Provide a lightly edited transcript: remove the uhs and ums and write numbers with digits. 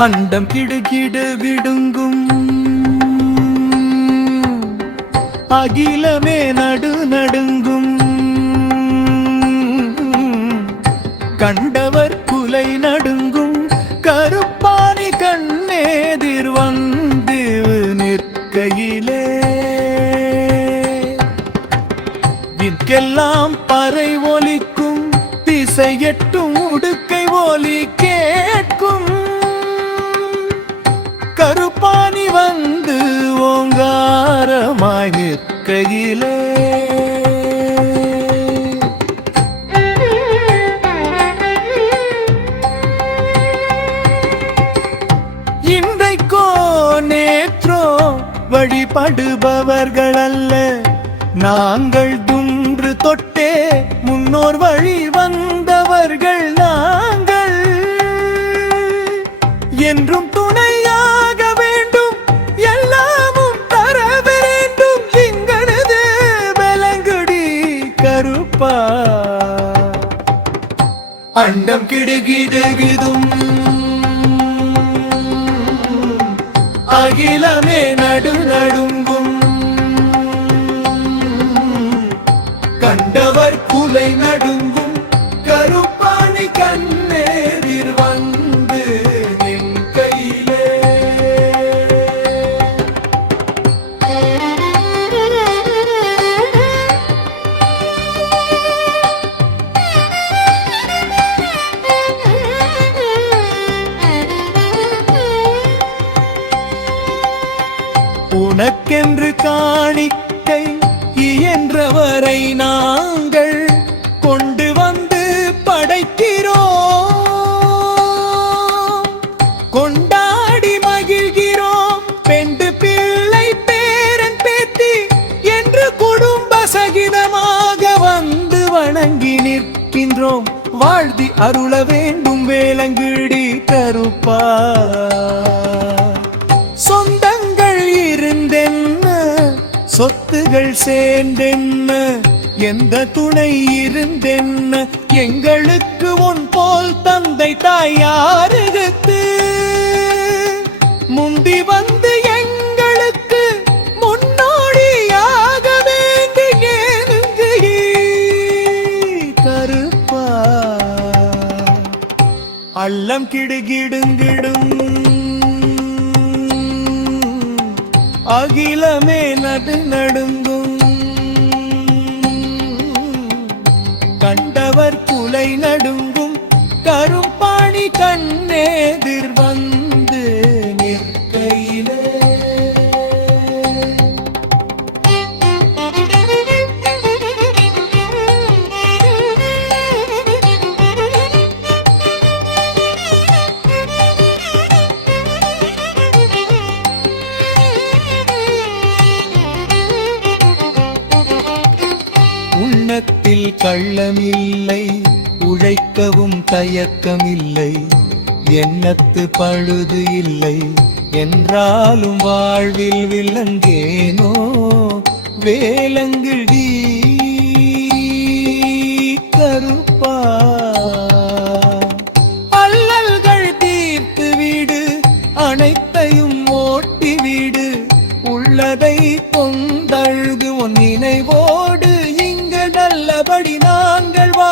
அண்டம் கிடுகிடு விடுங்கும் அகிலமே நடுநடுங்கும் கண்டவர் குலை நடுங்கும் கருப்பாணி கண்ணேதிர் வந்து நிற்கையிலே விற்கெல்லாம் பறை ஒலிக்கும் திசையெட்டும் உடுக்கை ஒலி கேட்கும் கருப்பாணி வந்து ஓங்காரமாய் நிற்கையிலே இன்றைக்கோ நேற்றோ வழிபடுபவர்கள் அல்ல நாங்கள் துன்று தொட்டே முன்னோர் வழி வந்தவர்கள் நாங்கள் என்றும் துணையாக வேண்டும் எல்லாமும் தர வேண்டும் எங்களது விலங்குடி கருப்பா அண்டம் கிடுகிடுகிதும் அகிலமே நடுநடுங்கும் கண்டவர் குலை நடுங்கும் கருப்பாணி கண்ணேதிர் வந்து நின் கையிலே உனக்கென்று காணிக்கை இயன்றவரை நாங்கள் கொண்டு வந்து படைக்கிறோம் கொண்டாடி மகிழ்கிறோம் பெண்டு பிள்ளை பேரன் பேத்தி என்று குடும்ப சகிதமாக வந்து வணங்கி நிற்கின்றோம் வாழ்த்தி அருள வேண்டும் வேலங்கிடி கருப்பா சொந்தங்கள் இருந்தென்ன சொத்துகள் சேர்ந்தென்ன எந்த துணை இருந்தென்ன எங்களுக்கு உன் போல் தந்தை தாயாருக்கு முந்தி வந்து எங்களுக்கு முன்னோடியாக வேண்டியேனுங்க கருப்பா அள்ளம் கிடுகிடுங்கிடும் அகிலமே நடுநடுங்கும் கண்டவர் குலை நடுங்கும் கருப்பாணி கண்ணேதிர் வந்து நிற்கையிலே உள்ளத்தில் கள்ளமில்லை உழைக்கவும் தயக்கமில்லை எண்ணத்து பழுது இல்லை என்றாலும் வாழ்வில் விளங்கேனோ வேலங்கிடி கருப்பா அல்லல்கள் தீர்த்து வீடு அனைத்தையும் ஓட்டி வீடு உள்ளதை கொண்டழுகு உன் நினைவோடு நல்லபடி நாங்கள் வா